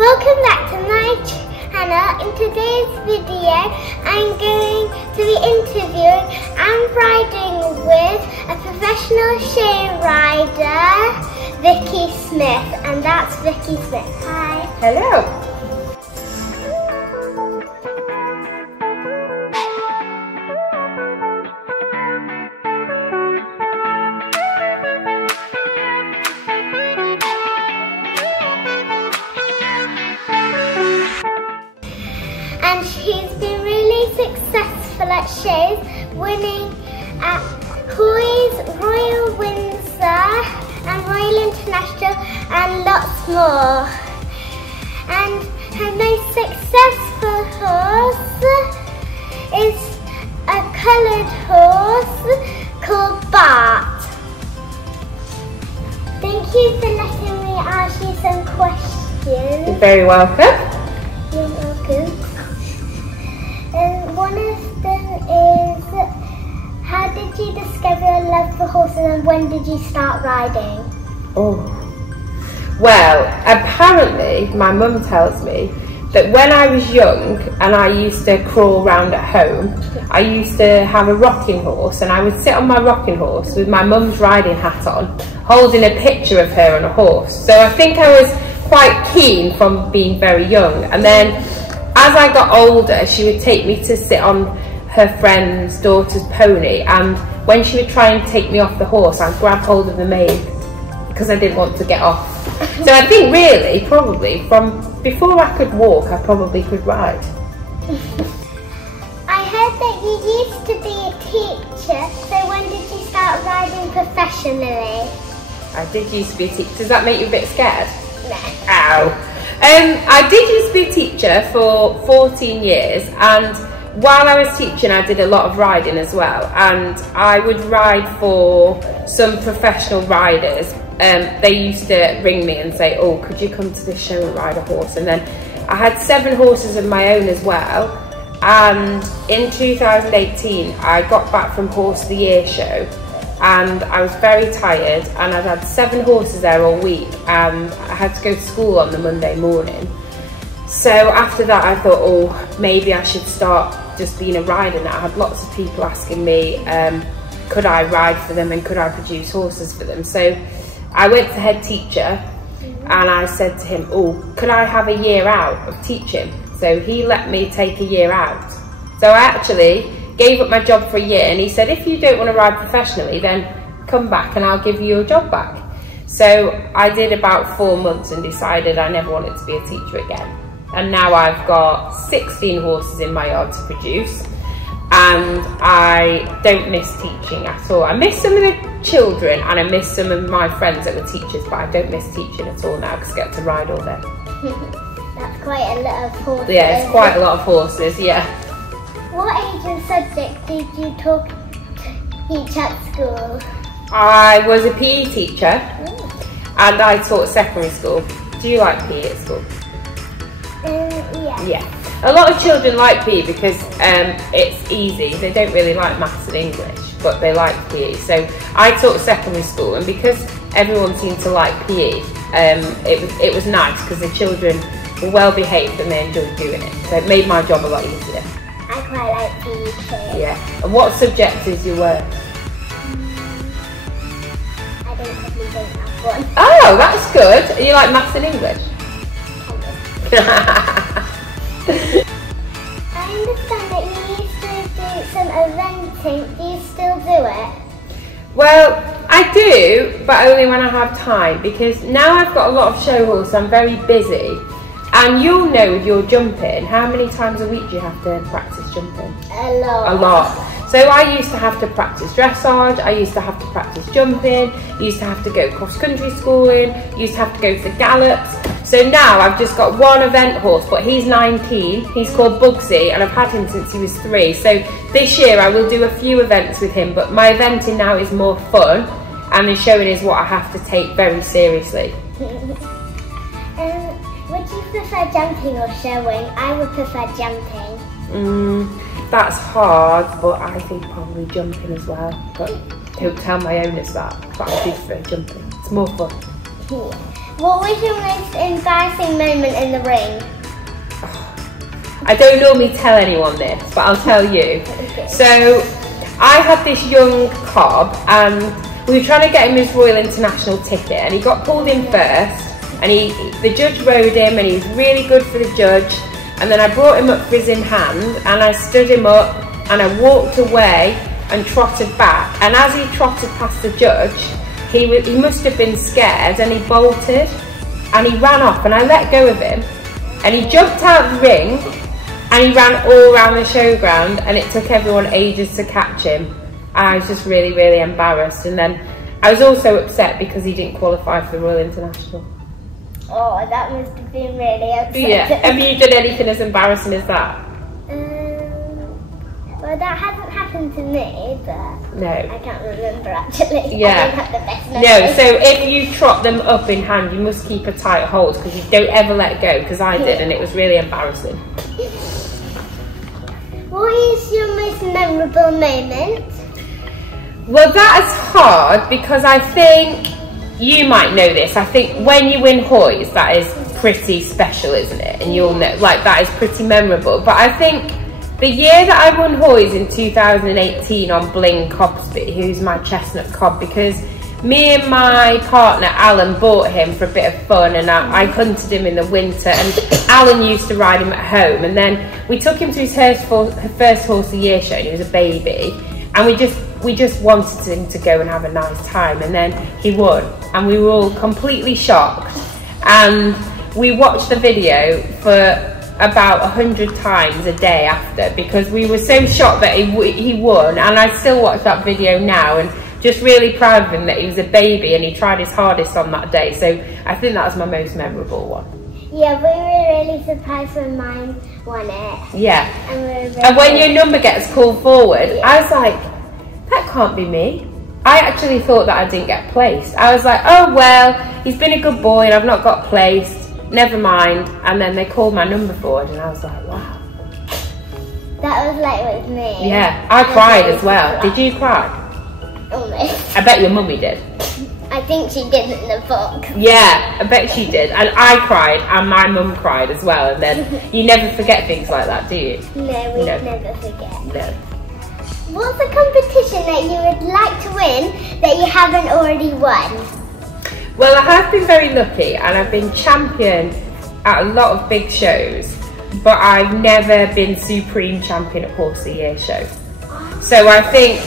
Welcome back to my channel. In today's video I'm going to be interviewing and riding with a professional show rider, Vicky Smith, and that's Vicky Smith. Hi. Hello. And she's been really successful at shows, winning at Royal Windsor and Royal International and lots more. And her most successful horse is a coloured horse called Bart. Thank you for letting me ask you some questions. You're very welcome. You're welcome. One of them is, how did you discover your love for horses and when did you start riding? Oh, well, apparently my mum tells me that when I was young and I used to crawl around at home, I used to have a rocking horse and I would sit on my rocking horse with my mum's riding hat on, holding a picture of her on a horse. So I think I was quite keen from being very young. And then as I got older, she would take me to sit on her friend's daughter's pony, and when she would try and take me off the horse, I'd grab hold of the mane because I didn't want to get off. So I think really, probably, from before I could walk, I probably could ride. I heard that you used to be a teacher, so when did you start riding professionally? I did used to be a teacher. Does that make you a bit scared? No. Ow. I did used to be a teacher for 14 years, and while I was teaching I did a lot of riding as well, and I would ride for some professional riders. They used to ring me and say, oh, could you come to this show and ride a horse? And then I had 7 horses of my own as well, and in 2018 I got back from Horse of the Year show and I was very tired, and I'd had 7 horses there all week and I had to go to school on the Monday morning. So after that I thought, oh, maybe I should start just being a rider now. I had lots of people asking me, could I ride for them and could I produce horses for them? So I went to head teacher and I said to him, oh, could I have a year out of teaching? So he let me take a year out. So I actually gave up my job for a year, and he said, if you don't want to ride professionally, then come back and I'll give you your job back. So I did about 4 months and decided I never wanted to be a teacher again. And now I've got 16 horses in my yard to produce, and I don't miss teaching at all. I miss some of the children and I miss some of my friends that were teachers, but I don't miss teaching at all now because I get to ride all day. That's quite a lot of horses. Yeah, it's quite a lot of horses, yeah. What age and subject did you teach at school? I was a PE teacher and I taught secondary school. Do you like PE at school? Yeah. Yeah. A lot of children like PE because it's easy. They don't really like maths and English, but they like PE. So I taught secondary school, and because everyone seemed to like PE, it was nice because the children were well behaved and they enjoyed doing it. So it made my job a lot easier. I quite like PE too. Yeah. And what subject is your work? I probably don't have one. Oh, that's good. You like maths and English? I understand that you used to do some eventing. Do you still do it? Well, I do, but only when I have time, because now I've got a lot of show horses, I'm very busy. And you'll know if you're jumping, how many times a week do you have to practice jumping? A lot. A lot. So I used to have to practice dressage, I used to have to practice jumping, used to have to go cross-country schooling, used to have to go for gallops. So now I've just got one event horse, but he's 19, he's called Bugsy, and I've had him since he was 3. So this year I will do a few events with him, but my eventing now is more fun, and the showing is what I have to take very seriously. Would you prefer jumping or showing? I would prefer jumping. That's hard, but I think probably jumping as well. But don't tell my owners that, but I do prefer jumping. It's more fun. Yeah. What was your most embarrassing moment in the ring? I don't normally tell anyone this, but I'll tell you. Okay. So I had this young cob and we were trying to get him his Royal International ticket, and he got pulled in first, and the judge rode him and he was really good for the judge, and then I brought him up for his in hand and I stood him up and I walked away and trotted back, and as he trotted past the judge, he must have been scared and he bolted and he ran off, and I let go of him and he jumped out the ring and he ran all around the showground, and it took everyone ages to catch him. I was just really, really embarrassed, and then I was also upset because he didn't qualify for the Royal International. Oh, that must have been really upsetting. Yeah. Have you done anything as embarrassing as that? Well, that hasn't happened to me, but No. I can't remember actually. Yeah. I don't have the best memory. No, so if you trot them up in hand, you must keep a tight hold because you don't ever let go, because I did, and it was really embarrassing. What is your most memorable moment? Well, that is hard because I think you might know this. I think when you win Hoys, that is pretty special, isn't it? And you'll know, like, that is pretty memorable. But I think the year that I won Hoys in 2018 on Bling Crosby, who's my chestnut cob, because me and my partner Alan bought him for a bit of fun, and I hunted him in the winter, and Alan used to ride him at home, and then we took him to his first horse of the year show, and he was a baby, and we just wanted him to go and have a nice time, and then he won, and we were all completely shocked, and we watched the video for about 100 times a day after, because we were so shocked that he won, and I still watch that video now and just really proud of him that he was a baby and he tried his hardest on that day. So I think that was my most memorable one. Yeah, we were really surprised when mine won it. Yeah. And when your number gets called forward, yeah. I was like, that can't be me. I actually thought that I didn't get placed. I was like, oh well, he's been a good boy and I've not got placed, never mind. And then they called my number forward and I was like, wow. That was like with me. Yeah, I cried as well. Did you cry? Almost. I bet your mummy did. I think she did in the book. Yeah, I bet she did. And I cried and my mum cried as well. And then you never forget things like that, do you? No, we never forget. No. What's a competition that you would like to win that you haven't already won? Well, I have been very lucky and I've been champion at a lot of big shows, but I've never been Supreme Champion at Horse of the Year show. So I think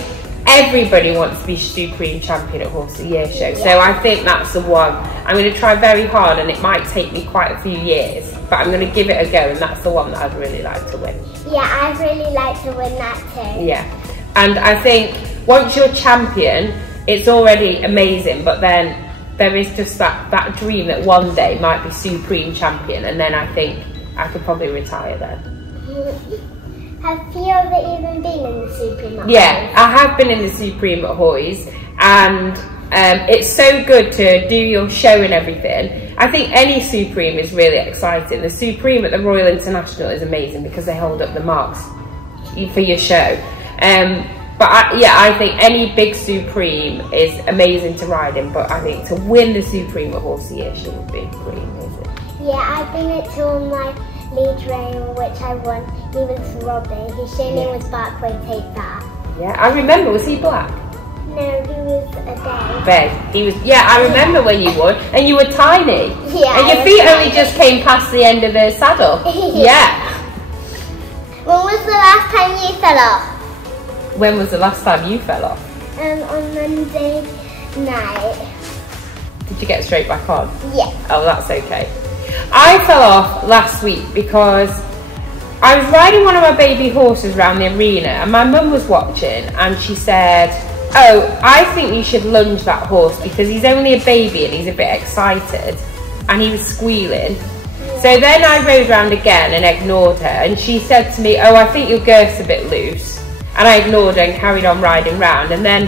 everybody wants to be Supreme Champion at Horse of the Year show. So I think that's the one. I'm going to try very hard and it might take me quite a few years, but I'm going to give it a go, and that's the one that I'd really like to win. Yeah, I'd really like to win that too. Yeah, and I think once you're champion, it's already amazing, but then there is just that dream that one day might be Supreme Champion, and then I think I could probably retire then. Have you ever even been in the Supreme at Yeah, Hoys? I have been in the Supreme at Hoys, and it's so good to do your show and everything. I think any Supreme is really exciting. The Supreme at the Royal International is amazing because they hold up the marks for your show. But I think any big Supreme is amazing to ride in, but I think to win the Supreme at Horse of the Year show would be pretty amazing. Yeah, I've been at two on my lead rail, which I won. He was Robbie. His show name was Bart, take that. Yeah, I remember. Was he black? No, he was a bay. Bay. He was. Yeah, I remember when you won, and you were tiny. Yeah. And your feet only just came past the end of the saddle. Yeah. When was the last time you fell off? When was the last time you fell off? On Monday night. Did you get straight back on? Yeah. Oh, that's okay. I fell off last week because I was riding one of my baby horses around the arena and my mum was watching and she said, oh, I think you should lunge that horse because he's only a baby and he's a bit excited, and he was squealing. Yeah. So then I rode round again and ignored her, and she said to me, oh, I think your girth's a bit loose. And I ignored her and carried on riding round, and then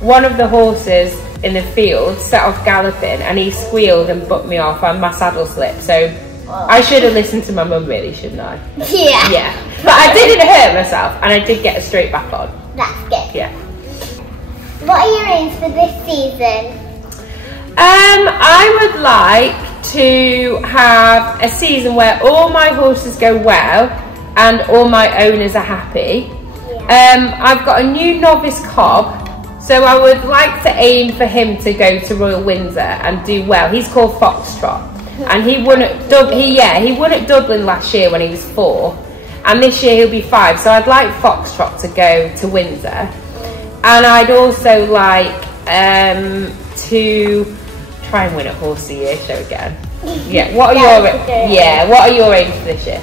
one of the horses in the field set off galloping and he squealed and bucked me off and my saddle slipped. So I should have listened to my mum, really, shouldn't I? Yeah. Yeah. But I didn't hurt myself and I did get straight back on. That's good. Yeah. What are your aims for this season? I would like to have a season where all my horses go well and all my owners are happy. Yeah. I've got a new novice cob, so I would like to aim for him to go to Royal Windsor and do well. He's called Foxtrot, and he won at Dublin last year when he was 4, and this year he'll be 5. So I'd like Foxtrot to go to Windsor, and I'd also like to try and win a Horse of the Year show again. Yeah. What are your aims for this year?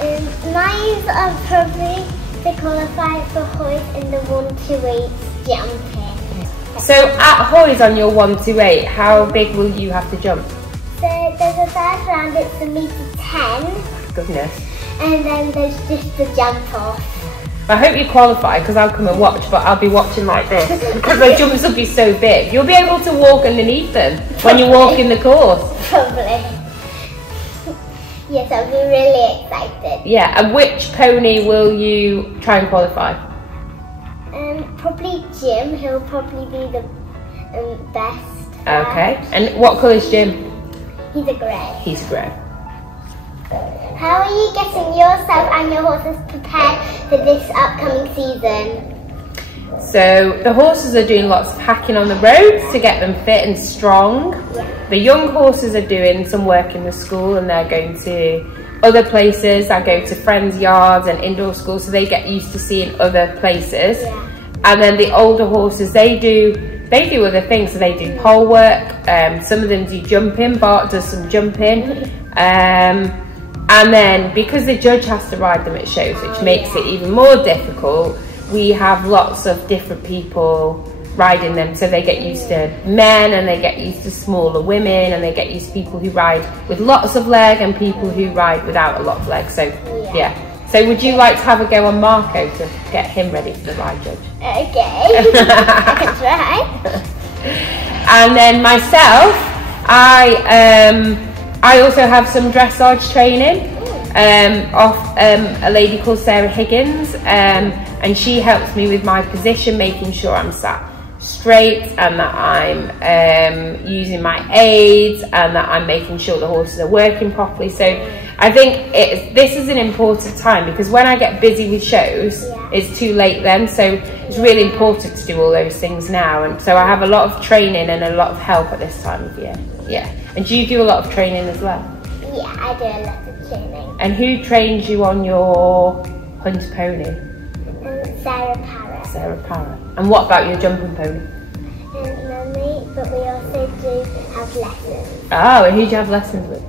Mine are probably to qualify for Hoys in the 1-to-8 jumping. So at Hoys on your 1-to-8, how big will you have to jump? So there's a first round, it's a metre 10. Goodness. And then there's just the jump off. I hope you qualify, because I'll come and watch, but I'll be watching like this because the jumps will be so big. You'll be able to walk underneath them when you walk in the course. Probably. Yes, I'll be really excited. Yeah, and which pony will you try and qualify? Probably Jim. He'll probably be the best. Okay, and what colour is Jim? He's a grey. He's grey. How are you getting yourself and your horses prepared for this upcoming season? So the horses are doing lots of hacking on the roads to get them fit and strong. Yeah. The young horses are doing some work in the school, and they're going to other places. I go to friends' yards and indoor schools, so they get used to seeing other places. Yeah. And then the older horses, they do other things. So they do pole work. Some of them do jumping. Bart does some jumping. And then because the judge has to ride them at shows, which makes it even more difficult, we have lots of different people riding them. So they get used to men, and they get used to smaller women, and they get used to people who ride with lots of leg and people who ride without a lot of leg. So yeah. So would you like to have a go on Marco to get him ready for the ride judge? Okay, I can try. And then myself, I also have some dressage training off a lady called Sarah Higgins, and she helps me with my position, making sure I'm sat straight and that I'm using my aids and that I'm making sure the horses are working properly. So I think this is an important time, because when I get busy with shows, it's too late then. So it's really important to do all those things now. And so I have a lot of training and a lot of help at this time of year. Yeah. And do you do a lot of training as well? Yeah, I do a lot of training. And who trains you on your hunter pony? Sarah Parrott. Sarah Parrott. And what about your jumping pony? Mummy, but we also do have lessons. Oh, and who do you have lessons with?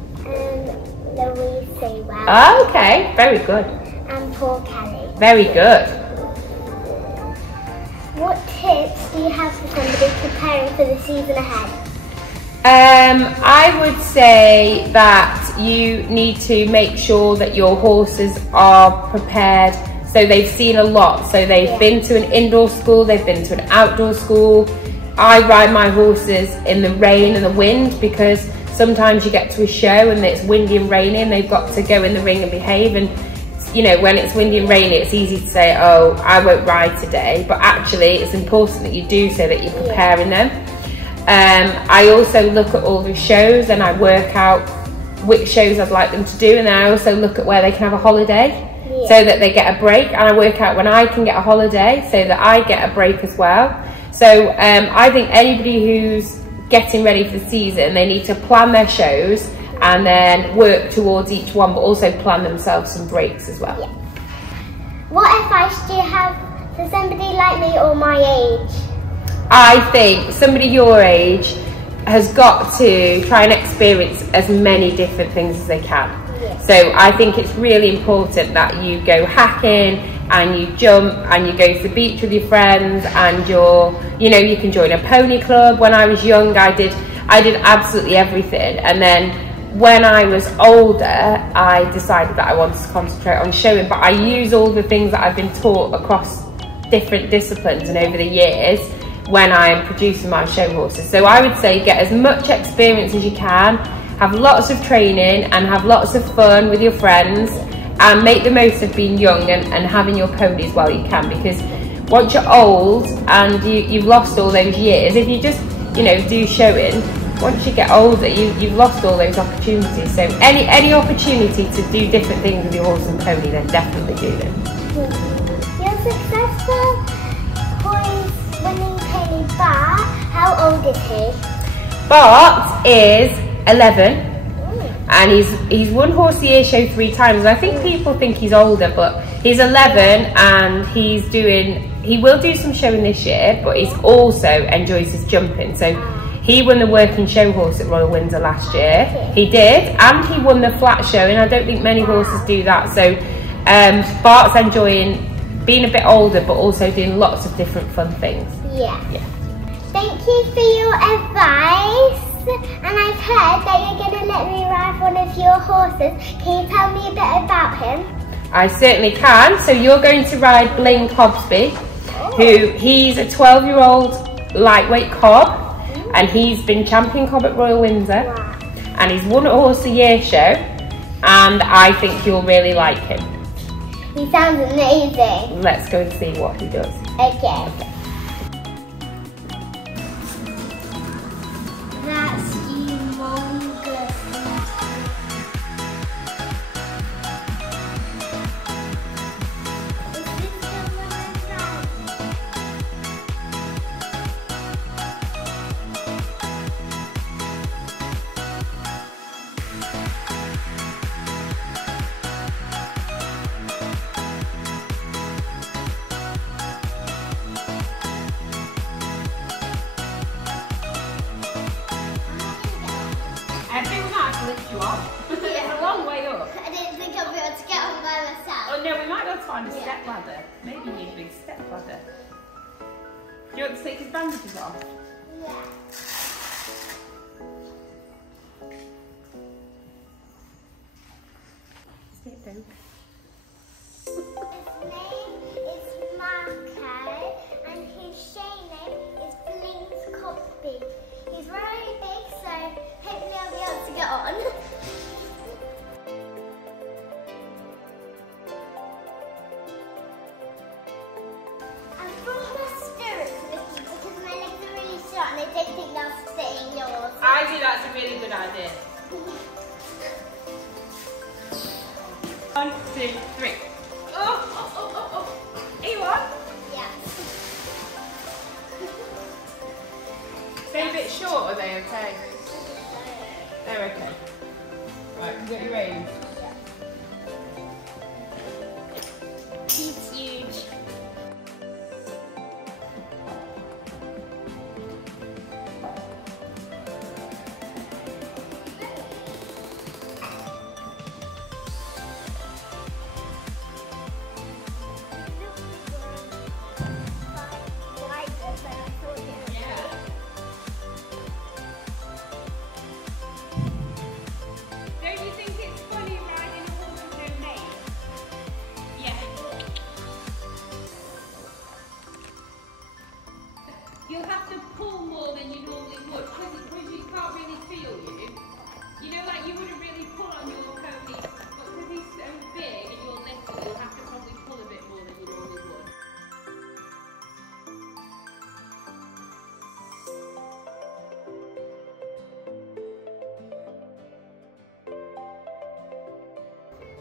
Louise Sewell. Oh, okay, very good. And Paul Kelly. Very good. What tips do you have for somebody preparing for the season ahead? I would say that you need to make sure that your horses are prepared. So they've seen a lot. So they've been to an indoor school, they've been to an outdoor school. I ride my horses in the rain and the wind, because sometimes you get to a show and it's windy and rainy and they've got to go in the ring and behave. And you know, when it's windy and rainy, it's easy to say, oh, I won't ride today. But actually, it's important that you do, so that you're preparing them. I also look at all the shows and I work out which shows I'd like them to do, and then I also look at where they can have a holiday, so that they get a break, and I work out when I can get a holiday so that I get a break as well. So I think anybody who's getting ready for the season, they need to plan their shows and then work towards each one, but also plan themselves some breaks as well. What advice do you have for somebody like me or my age? I think somebody your age has got to try and experience as many different things as they can. So I think it's really important that you go hacking and you jump and you go to the beach with your friends, and you can join a pony club. When I was young, I did absolutely everything, and then when I was older, I decided that I wanted to concentrate on showing, but I use all the things that I've been taught across different disciplines and over the years when I'm producing my show horses. So I would say get as much experience as you can, have lots of training and have lots of fun with your friends, and make the most of being young and having your ponies while you can, because once you're old and you've lost all those years, if you just do showing, once you get older, you've lost all those opportunities. So any opportunity to do different things with your horse and pony, then definitely do them. Your successful horse winning pony Bart, how old is he? Bart is 11. And he's won Horse of the Year show 3 times. I think people think he's older, but he's 11 and he will do some showing this year, but he's also enjoys his jumping. So he won the working show horse at Royal Windsor last year. He did, and he won the flat show, and I don't think many horses do that. So Bart's enjoying being a bit older, but also doing lots of different fun things. Yeah. Thank you for your advice. And I've heard that you're going to let me ride one of your horses. Can you tell me a bit about him? I certainly can. So you're going to ride Bling Crosby, he's a 12-year-old lightweight cob, and he's been champion cob at Royal Windsor, and he's won a Horse of the Year show, and I think you'll really like him. He sounds amazing. Let's go and see what he does. Okay. That's humongous. Is this the one I'm trying? I think we might have to lift you off. It's a long way up. I didn't think I'd be able to get on by myself. Oh no, we might be able to find a step ladder. Maybe you need a big step ladder. Do you want to take his bandages off? Yeah. Sit down. His name is Marco, and his show name is Bling Crosby. He's very big, so hopefully I'll be able to get on. I brought my stirrups with me because my legs are really short and I don't think they'll fit in yours. I think that's a really good idea. 1, 2, 3. Oh. Are you on? Yeah. They're a bit short, are they okay? They're okay. Right, you got your reins? He's huge. Don't you think it's funny riding a horse with no mane? Yeah. You'll have to pull more than you normally would because you can't really feel you. You know, like you wouldn't really pull on your pony, but because he's so big and you're little, you'll have to probably pull a bit more than you normally would.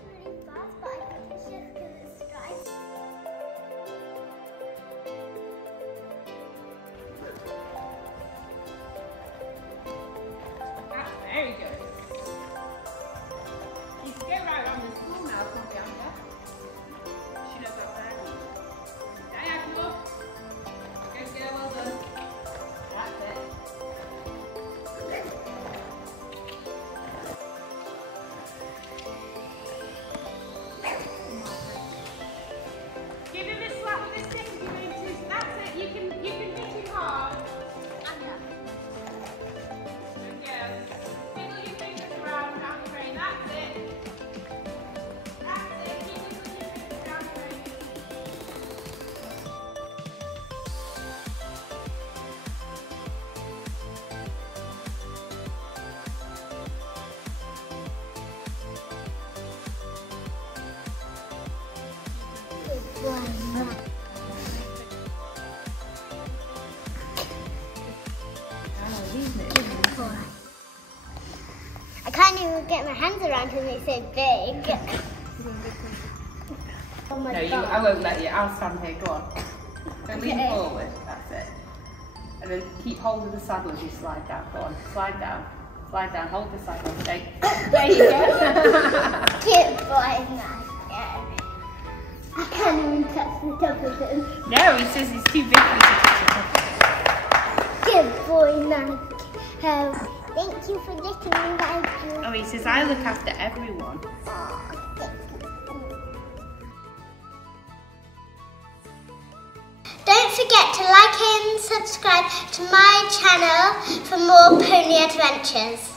Really fast, but I think it's just because it's striped. That's very good. You can get right on the school now, can't you, Anya? She does that very well. Diana, come on. Good girl, well done. That's it. Give him a slap with his stick if you're going to. That's it. You can hit him hard. Anya. Good girl. Wiggle your fingers around down the rein. That's it. That's it. Keep wiggling your fingers down the rein. Good boy. hands around him, he's so big. Oh my God. I won't let you. I'll stand here. Go on. Go lean forward. That's it. And then keep hold of the saddle as you slide down. Go on. Slide down. Slide down. Hold the saddle. Stay. There you go. Cute boy, nice. I can't even touch the top of him. No, he says he's too big for you to touch the top. Good boy, nice. Thank you for getting me that. Oh, he says I look after everyone. Don't forget to like and subscribe to my channel for more pony adventures.